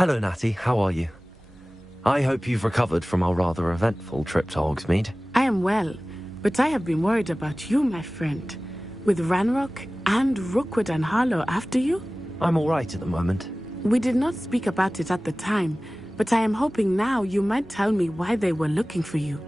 Hello, Natty. How are you? I hope you've recovered from our rather eventful trip to Hogsmeade. I am well, but I have been worried about you, my friend. With Ranrock and Rookwood and Harlow after you? I'm all right at the moment. We did not speak about it at the time, but I am hoping now you might tell me why they were looking for you.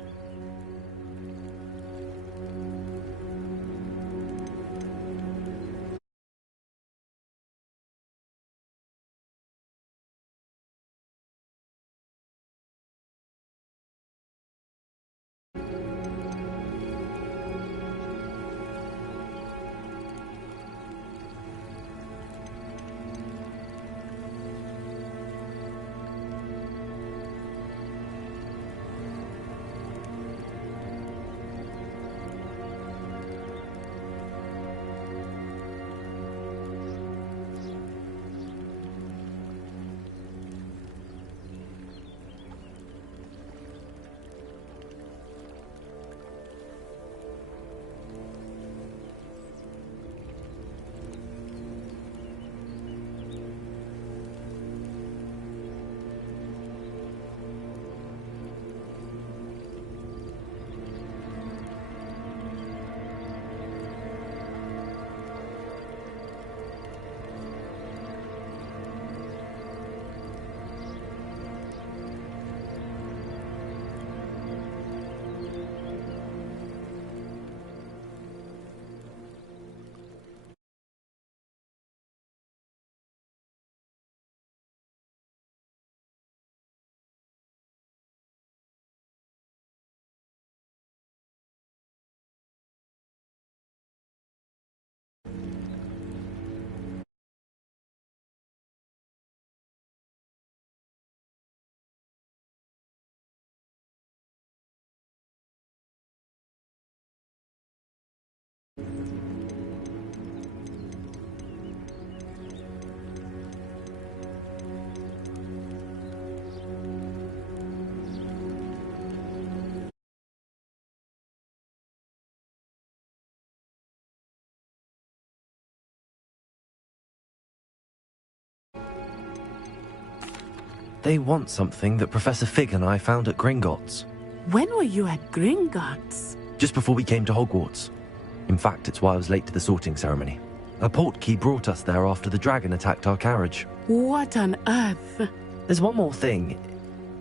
They want something that Professor Fig and I found at Gringotts. When were you at Gringotts? Just before we came to Hogwarts. In fact, it's why I was late to the sorting ceremony. A portkey brought us there after the dragon attacked our carriage. What on earth? There's one more thing.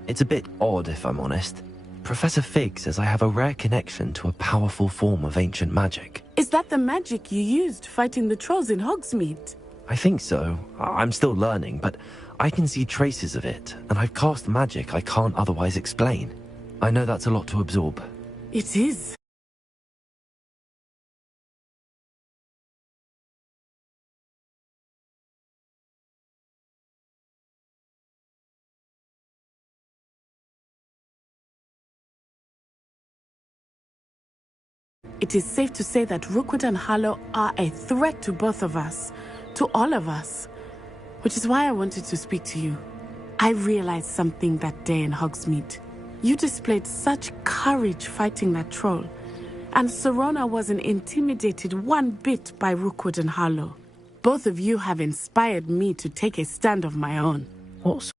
It's a bit odd, if I'm honest. Professor Fig says I have a rare connection to a powerful form of ancient magic. Is that the magic you used fighting the trolls in Hogsmeade? I think so. I'm still learning, but I can see traces of it, and I've cast magic I can't otherwise explain. I know that's a lot to absorb. It is. It is safe to say that Rookwood and Harlow are a threat to both of us, to all of us, which is why I wanted to speak to you. I realized something that day in Hogsmeade. You displayed such courage fighting that troll, and Serona wasn't intimidated one bit by Rookwood and Harlow. Both of you have inspired me to take a stand of my own. What's...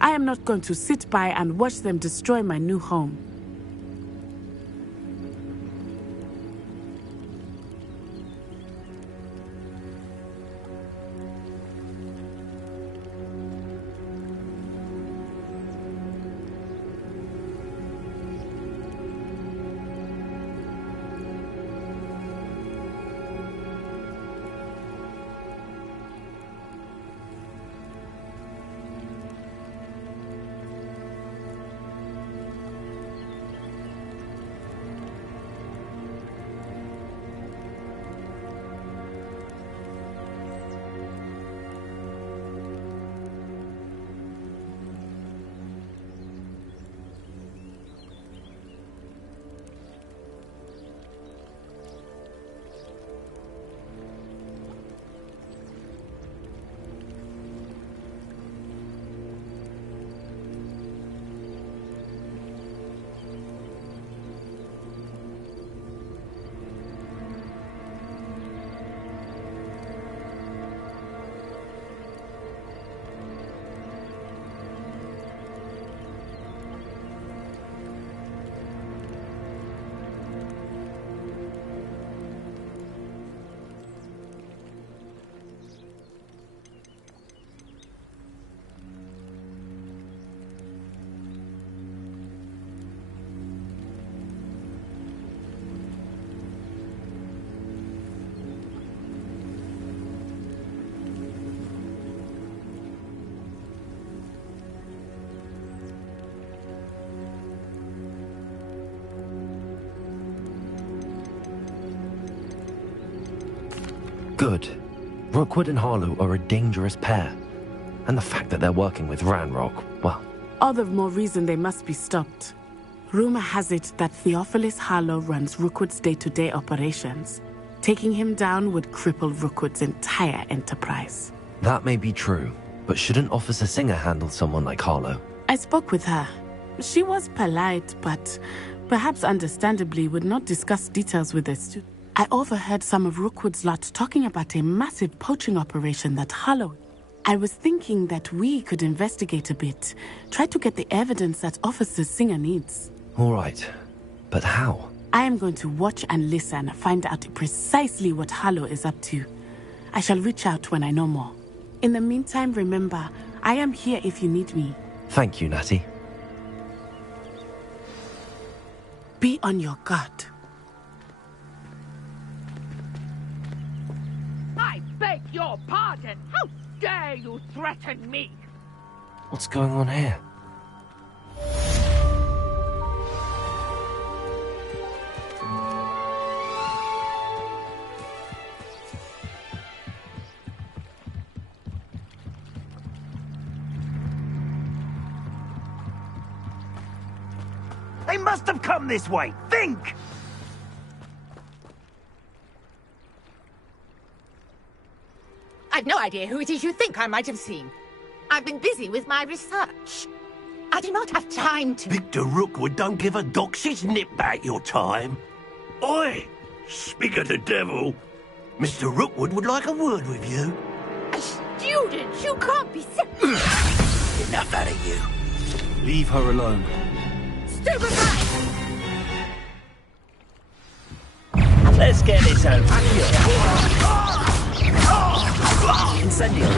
I am not going to sit by and watch them destroy my new home. Good. Rookwood and Harlow are a dangerous pair. And the fact that they're working with Ranrock, well... All the more reason they must be stopped. Rumor has it that Theophilus Harlow runs Rookwood's day-to-day operations. Taking him down would cripple Rookwood's entire enterprise. That may be true, but shouldn't Officer Singer handle someone like Harlow? I spoke with her. She was polite, but perhaps understandably would not discuss details with us. I overheard some of Rookwood's lot talking about a massive poaching operation that Harlow... I was thinking that we could investigate a bit, try to get the evidence that Officer Singer needs. All right, but how? I am going to watch and listen, find out precisely what Harlow is up to. I shall reach out when I know more. In the meantime, remember, I am here if you need me. Thank you, Natty. Be on your guard. I beg your pardon. How dare you threaten me? What's going on here? They must have come this way. Think! I've no idea who it is you think I might have seen. I've been busy with my research. I do not have time to... Victor Rookwood don't give a doxy's nip back your time. Oi! Speak of the devil. Mr. Rookwood would like a word with you. A student? You can't be... Enough out of you. Leave her alone. Stupefy! Let's get this over. Incendio.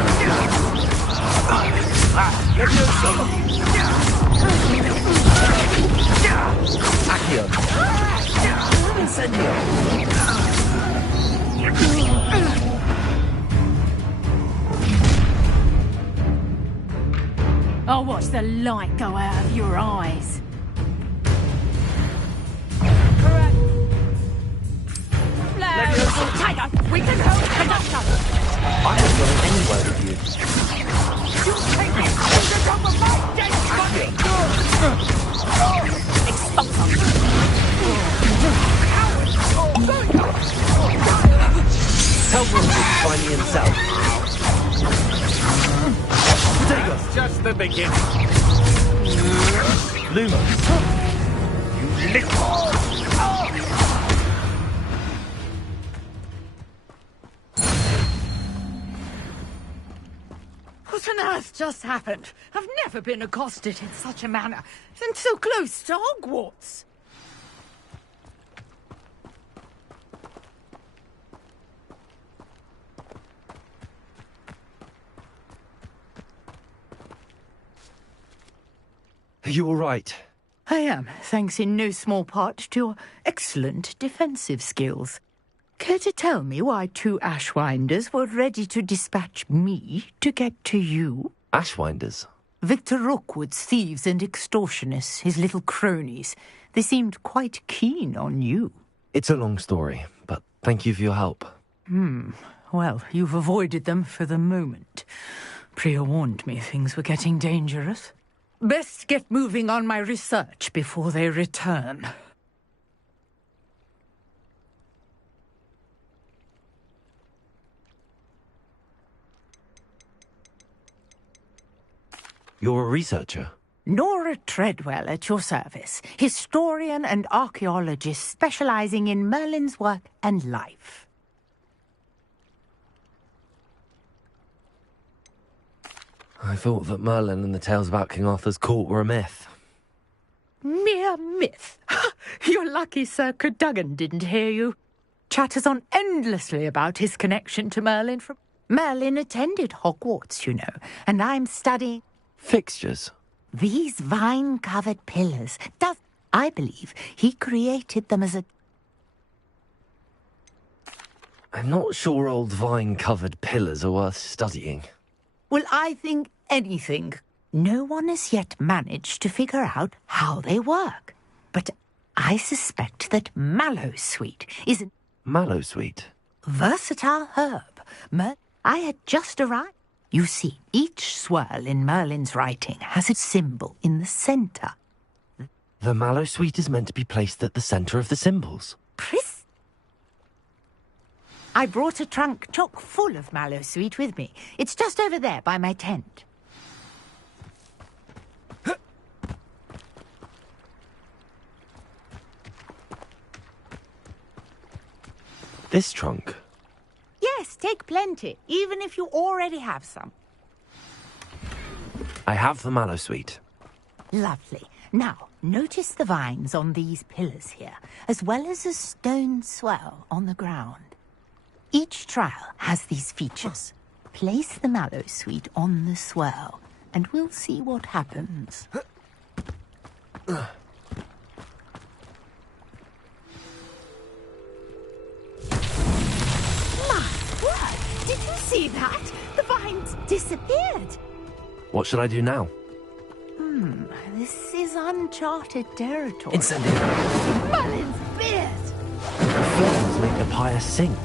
Accio. Incendio. I'll watch the light go out of your eyes. Correct. Tiger, we can hold conduction. I haven't gone anywhere with you. You take me to the top of my dead body. Expose them. Tell Rookwood to find me himself. It's just the beginning. Lumos. You little... What on earth just happened? I've never been accosted in such a manner, and so close to Hogwarts. Are you all right? I am, thanks in no small part to your excellent defensive skills. Care to tell me why two Ashwinders were ready to dispatch me to get to you? Ashwinders? Victor Rookwood's thieves and extortionists, his little cronies. They seemed quite keen on you. It's a long story, but thank you for your help. Well, you've avoided them for the moment. Priya warned me things were getting dangerous. Best get moving on my research before they return. You're a researcher? Nora Treadwell at your service, historian and archaeologist specializing in Merlin's work and life. I thought that Merlin and the tales about King Arthur's court were a myth. Mere myth. You're lucky Sir Cadogan didn't hear you. Chatters on endlessly about his connection to Merlin from... Merlin attended Hogwarts, you know, and I'm studying... Fixtures? These vine-covered pillars. I believe he created them as a... I'm not sure old vine-covered pillars are worth studying. Well, I think anything. No one has yet managed to figure out how they work. But I suspect that mallowsweet is a Mallowsweet? versatile herb I had just arrived. You see, each swirl in Merlin's writing has its symbol in the centre. The mallow sweet is meant to be placed at the center of the symbols. I brought a trunk chock full of mallow sweet with me. It's just over there by my tent. This trunk? Yes, take plenty, even if you already have some. I have the mallow sweet. Lovely. Now, notice the vines on these pillars here, as well as a stone swell on the ground. Each trial has these features. Place the mallow sweet on the swell, and we'll see what happens. My word! Did you see that? The vines disappeared. What should I do now? This is uncharted territory. Incendiary. Merlin's beard! The flames make the pyre sink.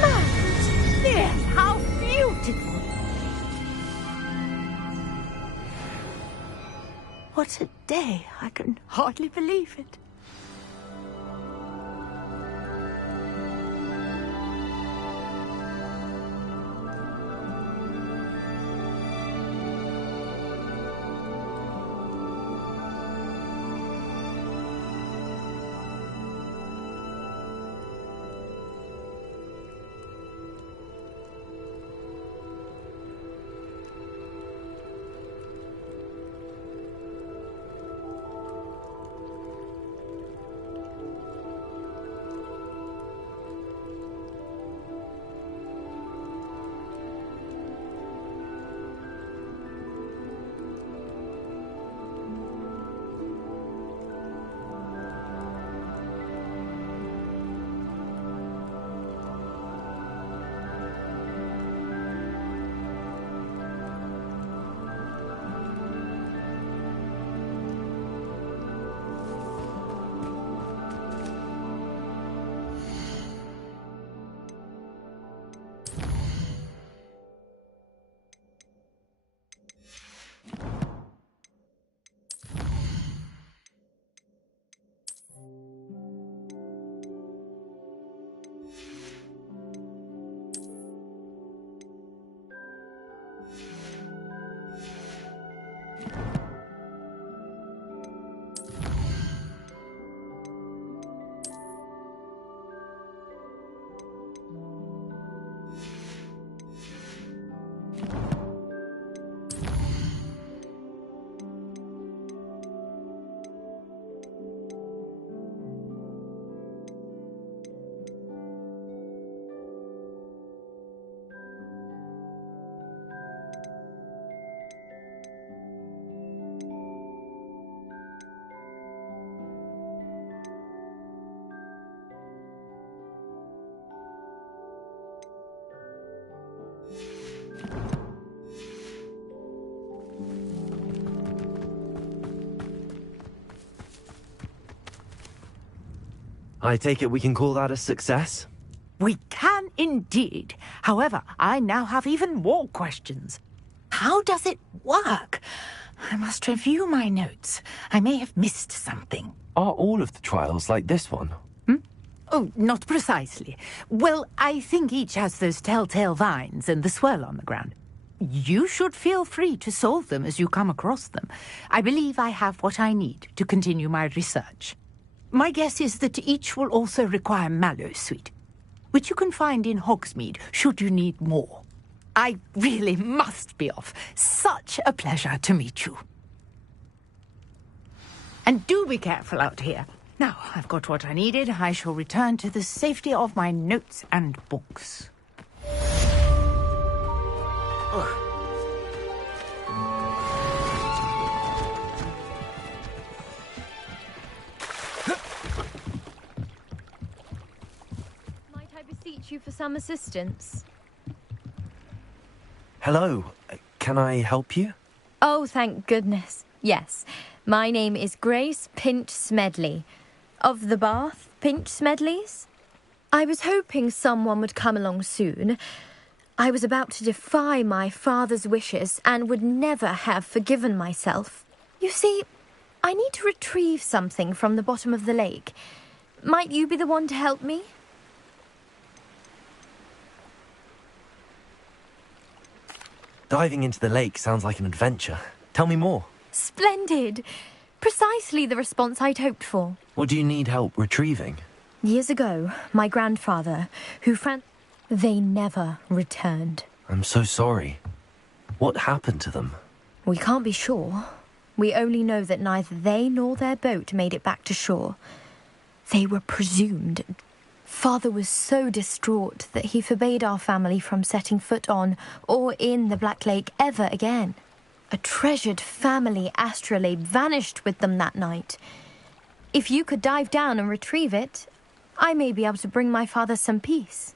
Merlin's beard! How beautiful! What a day. I can hardly believe it. I take it we can call that a success? We can indeed. However, I now have even more questions. How does it work? I must review my notes. I may have missed something. Are all of the trials like this one? Oh, not precisely. Well, I think each has those telltale vines and the swirl on the ground. You should feel free to solve them as you come across them. I believe I have what I need to continue my research. My guess is that each will also require mallow sweet, which you can find in Hogsmeade should you need more. I really must be off. Such a pleasure to meet you. And do be careful out here. Now, I've got what I needed. I shall return to the safety of my notes and books. Might I beseech you for some assistance? Hello. Can I help you? Oh, thank goodness. Yes. My name is Grace Pinch Smedley. Of the Bath Pinch Smedleys? I was hoping someone would come along soon. I was about to defy my father's wishes and would never have forgiven myself. You see, I need to retrieve something from the bottom of the lake. Might you be the one to help me? Diving into the lake sounds like an adventure. Tell me more. Splendid! Precisely the response I'd hoped for. What do you need help retrieving? Years ago, my grandfather, they never returned. I'm so sorry. What happened to them? We can't be sure. We only know that neither they nor their boat made it back to shore. They were presumed. Father was so distraught that he forbade our family from setting foot on or in the Black Lake ever again. A treasured family astrolabe vanished with them that night. If you could dive down and retrieve it, I may be able to bring my father some peace.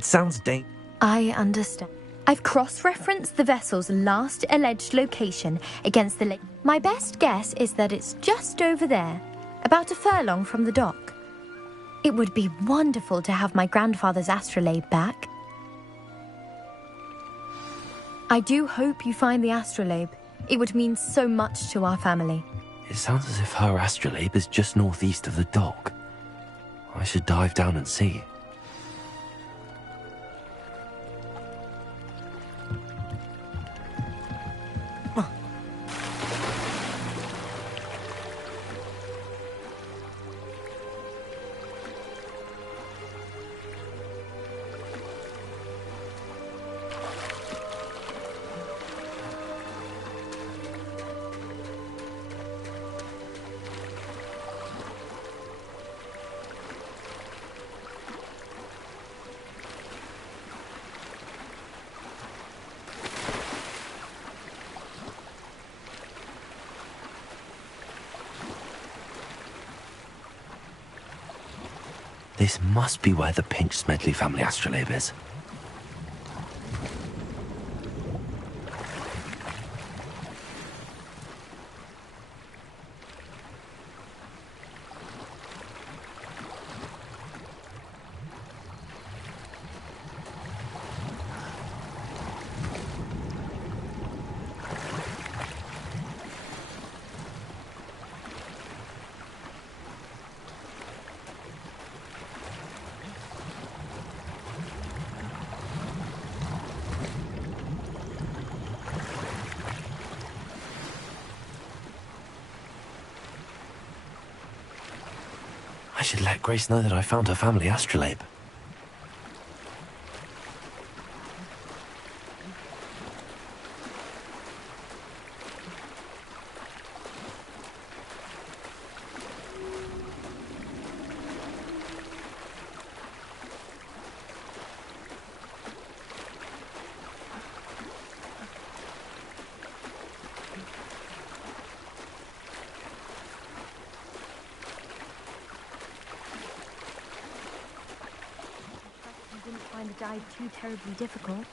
It sounds I understand. I've cross-referenced the vessel's last alleged location against the lake. My best guess is that it's just over there, about a furlong from the dock. It would be wonderful to have my grandfather's astrolabe back. I do hope you find the astrolabe. It would mean so much to our family. It sounds as if her astrolabe is just northeast of the dock. I should dive down and see. This must be where the Pinch Smedley family astrolabe is. I should let Grace know that I found her family astrolabe. Find the dive too terribly difficult.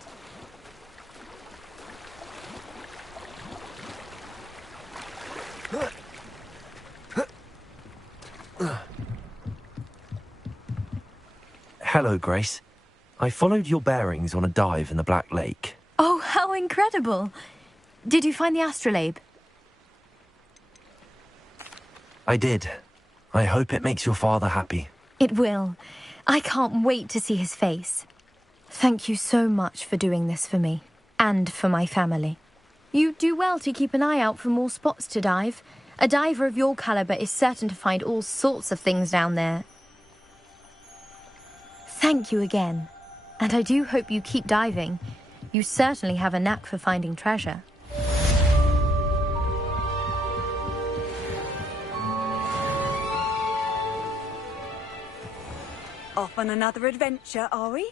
Hello, Grace. I followed your bearings on a dive in the Black Lake. Oh, how incredible! Did you find the astrolabe? I did. I hope it makes your father happy. It will. I can't wait to see his face. Thank you so much for doing this for me, and for my family. You do well to keep an eye out for more spots to dive. A diver of your caliber is certain to find all sorts of things down there. Thank you again, and I do hope you keep diving. You certainly have a knack for finding treasure. Off on another adventure, are we?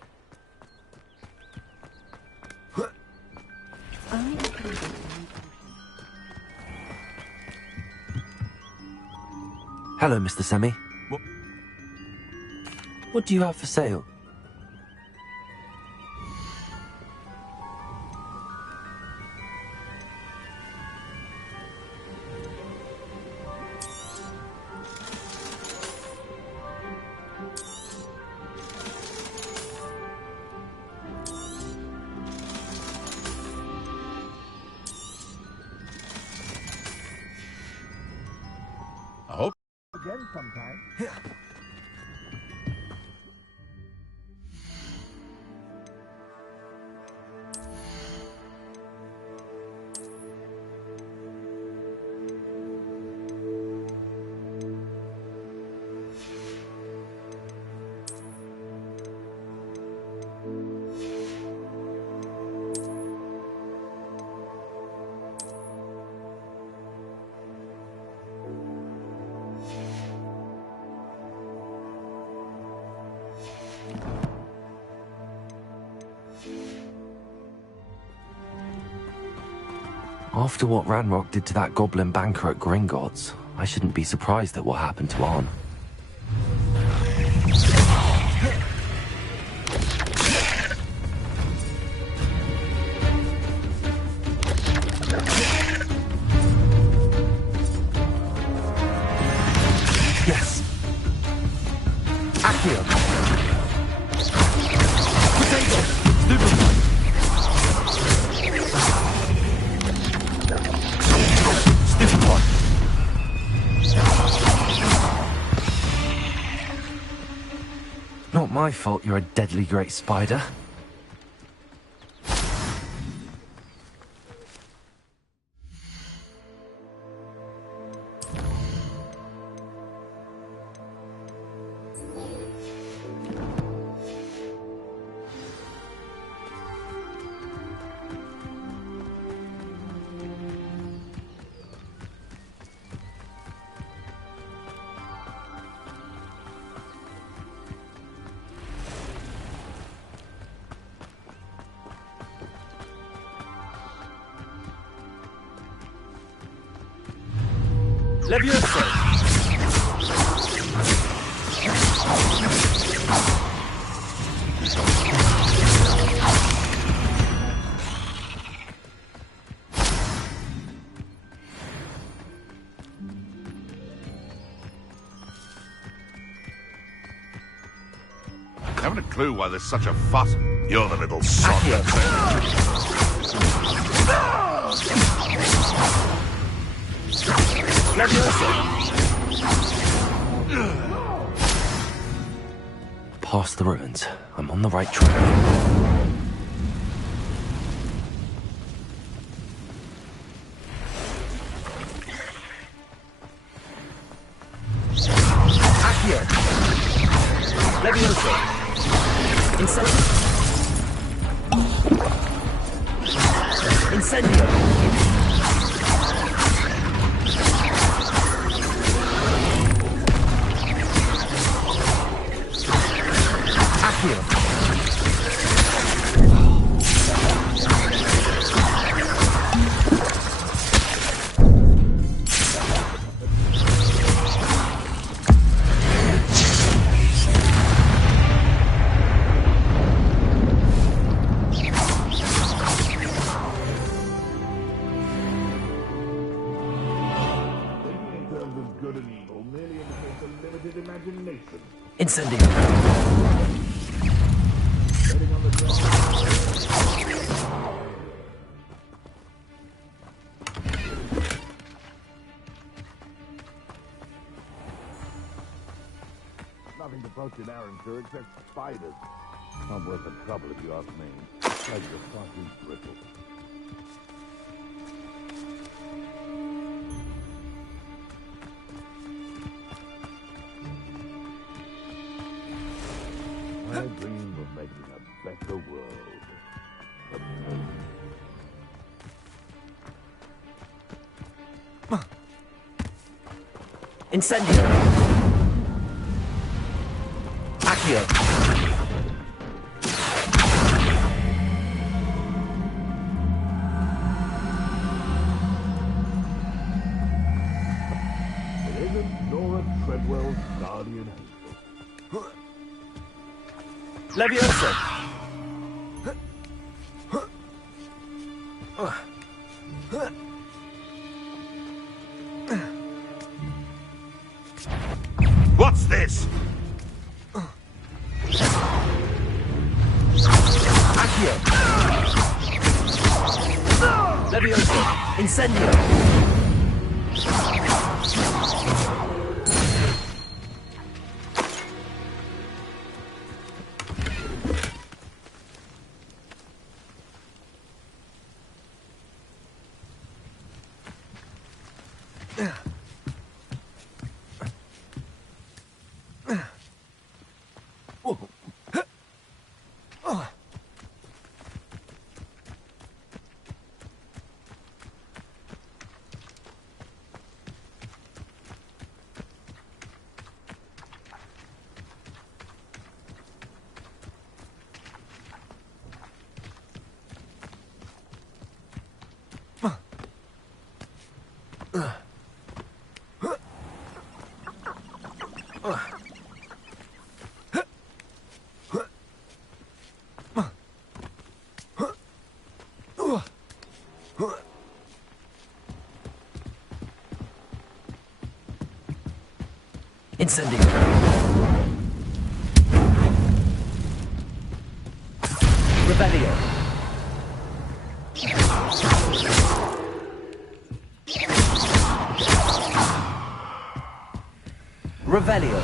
Hello, Mr. Semi. What? What do you have for sale? I hope. Again sometime. After what Ranrock did to that goblin banker at Gringotts, I shouldn't be surprised at what happened to Arn. Yes! Accio! Potato! Stupefy! Not my fault you're a deadly great spider. Levioso! Haven't a clue why there's such a fuss. You're the little sod. Past the ruins. I'm on the right track. Accio! Levioso! Incendio! Accio! Incendio! else in Arrancher except spiders. Not worth the trouble if you ask me. Like the fucking brittle. I dream of making a better world. Incendio! Accio! It isn't Nora Treadwell's guardian angel. Levioso! What's this? Accio! Levioso! Incendio! Incendio! Revelio! Revelio!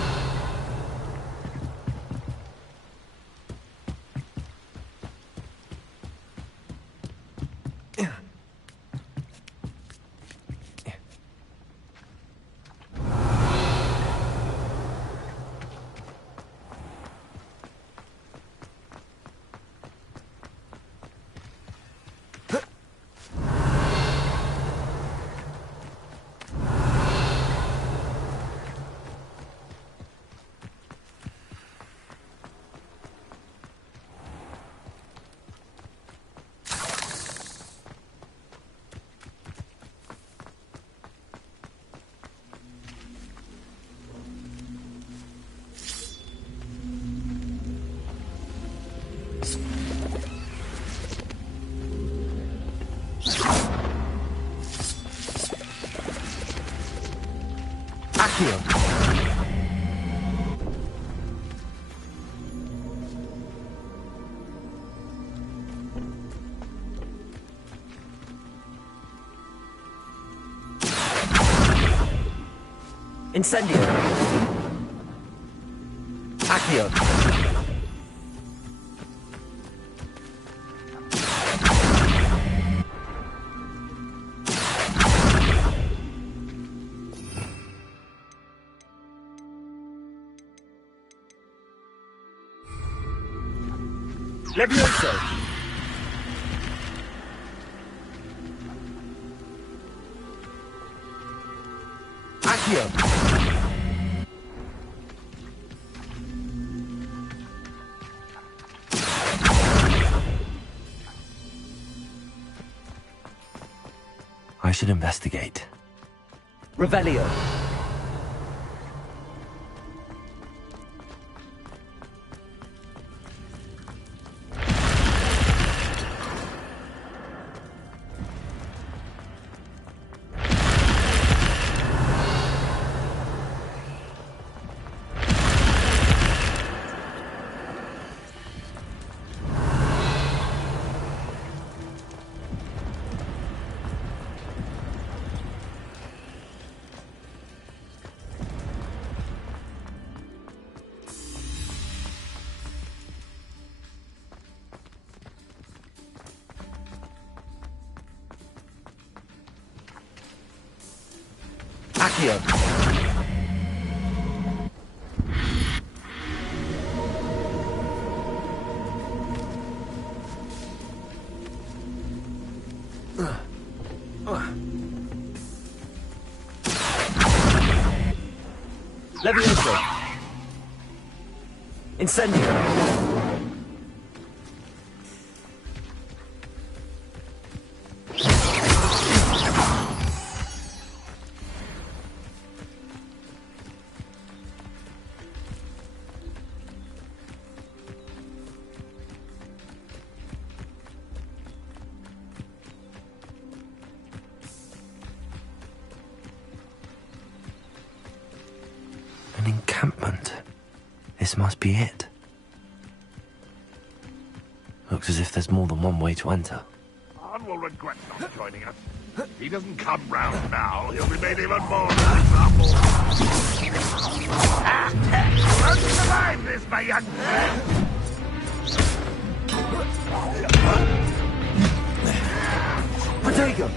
Accio! Incendio! Accio! Levioso! Accio! I should investigate. Revelio! Accio. Levioso. Incendio. An encampment. This must be it. Looks as if there's more than one way to enter. Khan will regret not joining us. If he doesn't come round now, he'll be made even more unstoppable. You won't survive this, my young friend! Protego.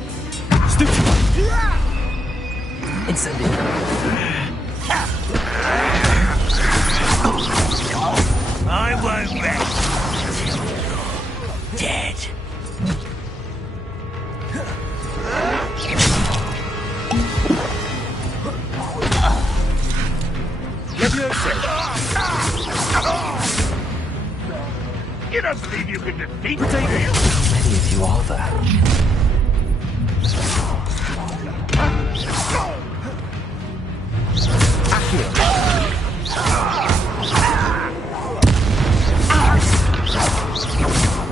Stupid. Incendio. I won't rest until you're dead. You don't believe you can defeat me? How many of you are there?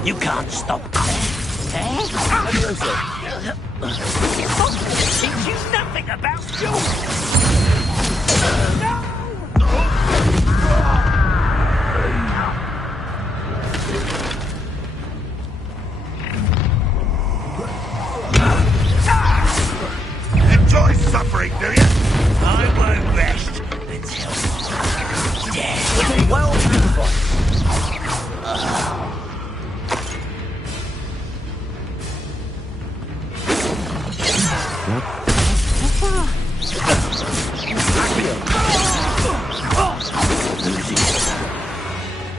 You can't stop me. Teach you nothing about jewelry. Enjoy suffering, do you? I won't rest until you're dead. Well beautified.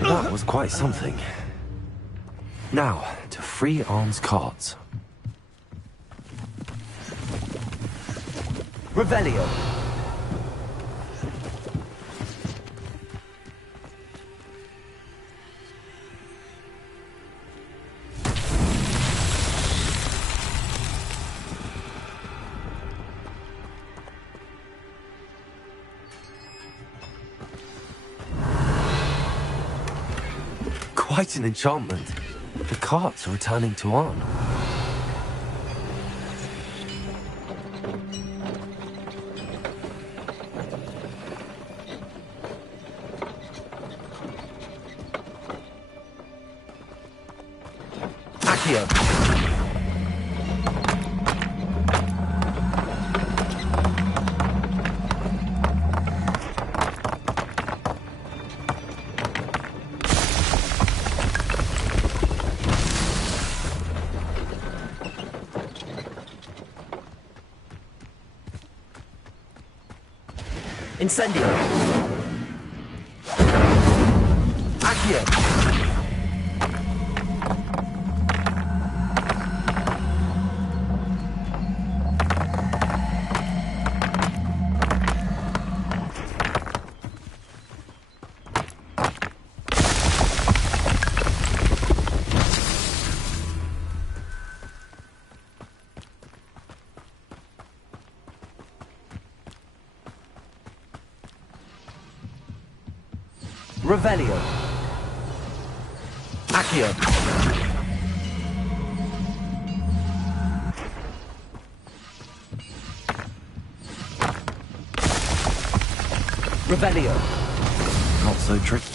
That was quite something. Now, to free Arn's cards. Revelio. Quite an enchantment. The carts are returning to Arn. Accio. Incendio. Accio. Revelio. Accio. Revelio. Not so tricky.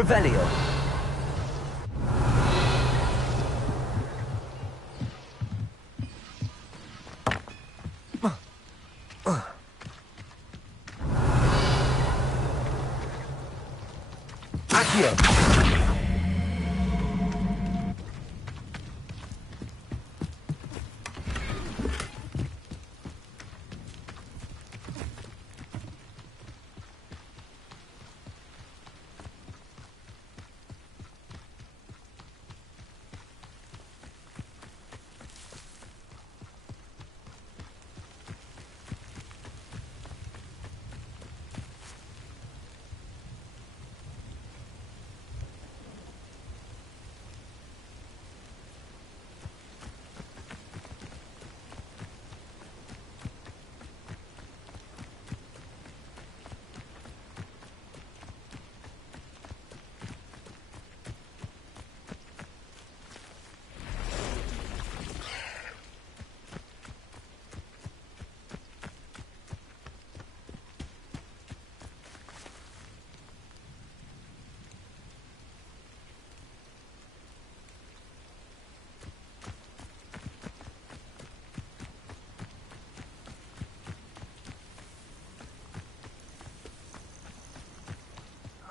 Revelio. Accio.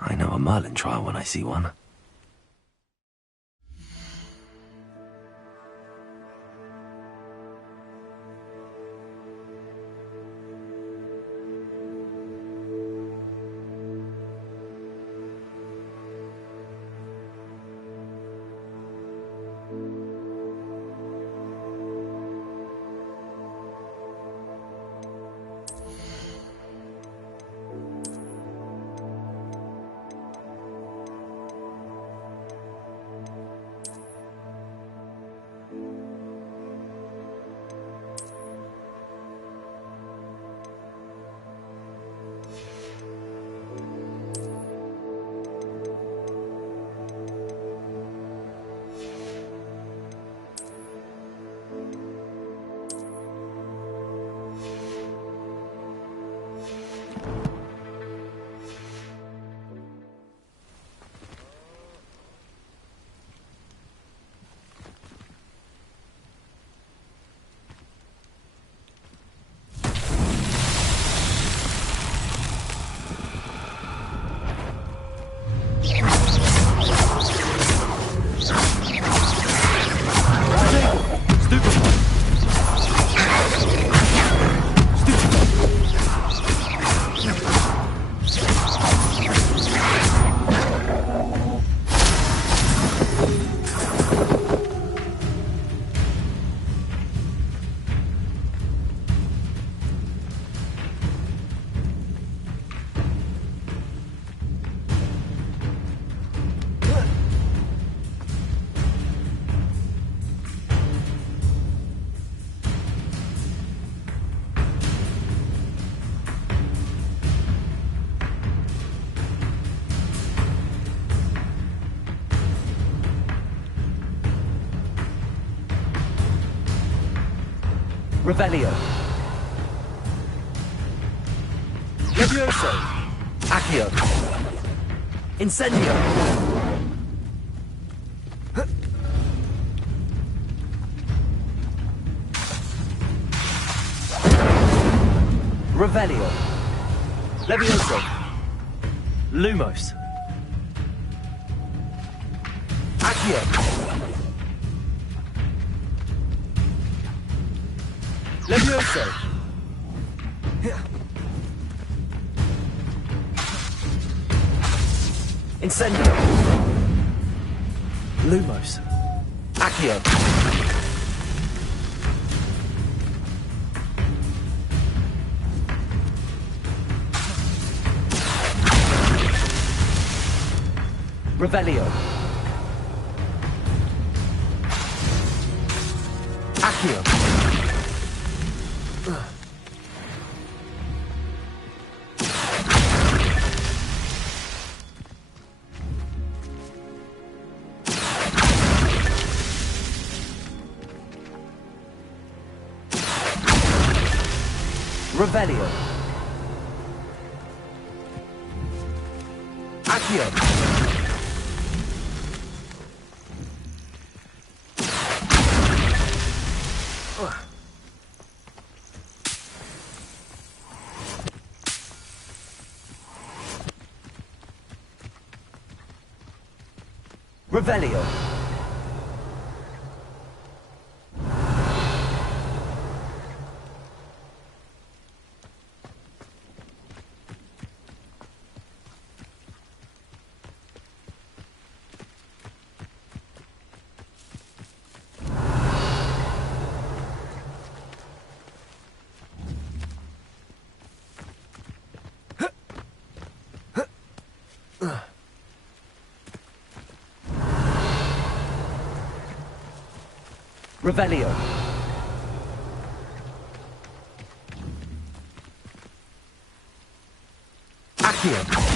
I know a Merlin trial when I see one. Revelio. Levioso. Accio. Incendio. Revelio. Levioso. Lumos. Accio. Levioso. Incendio. Lumos. Accio. Revelio. Accio. Revelio. Accio. Revelio. Revelio. Accio.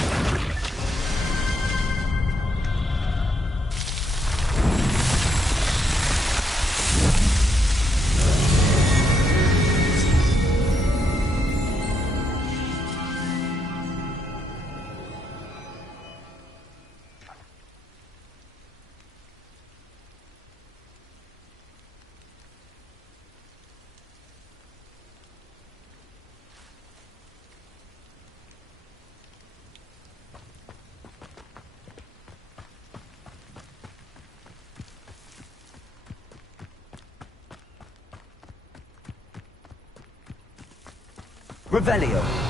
Revelio.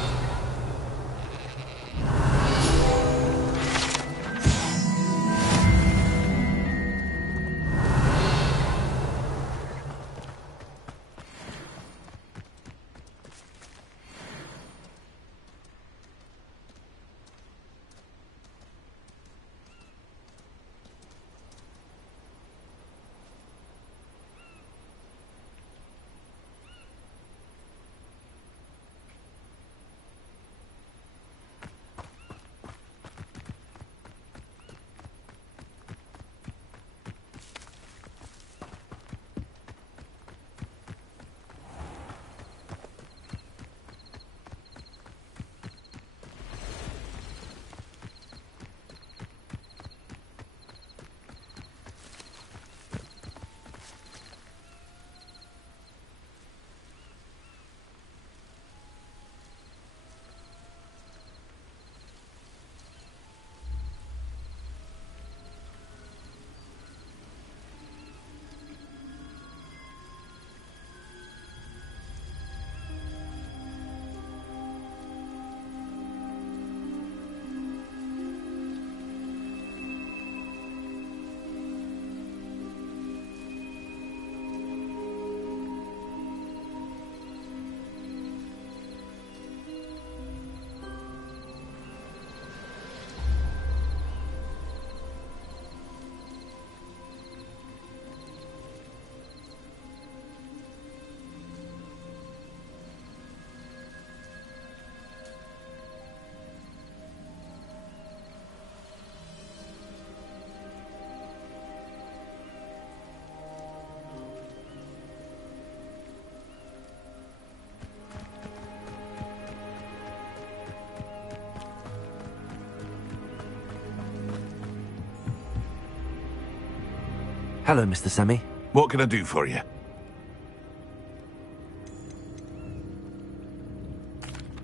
Hello, Mr. Semi. What can I do for you?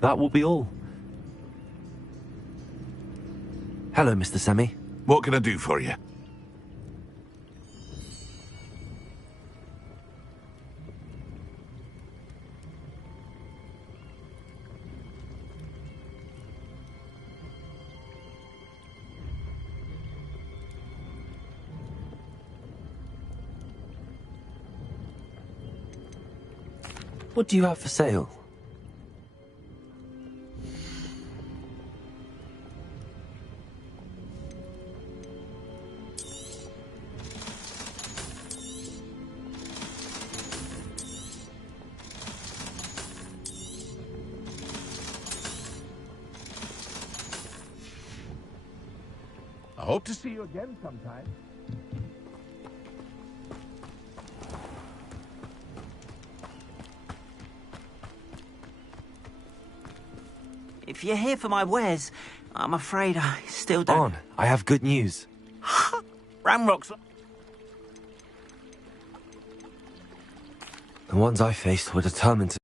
That will be all. Hello, Mr. Semi. What can I do for you? What do you have for sale? I hope to see you again sometime. If you're here for my wares, I'm afraid I still don't... On, I have good news. Ramrocks... The ones I faced were determined to...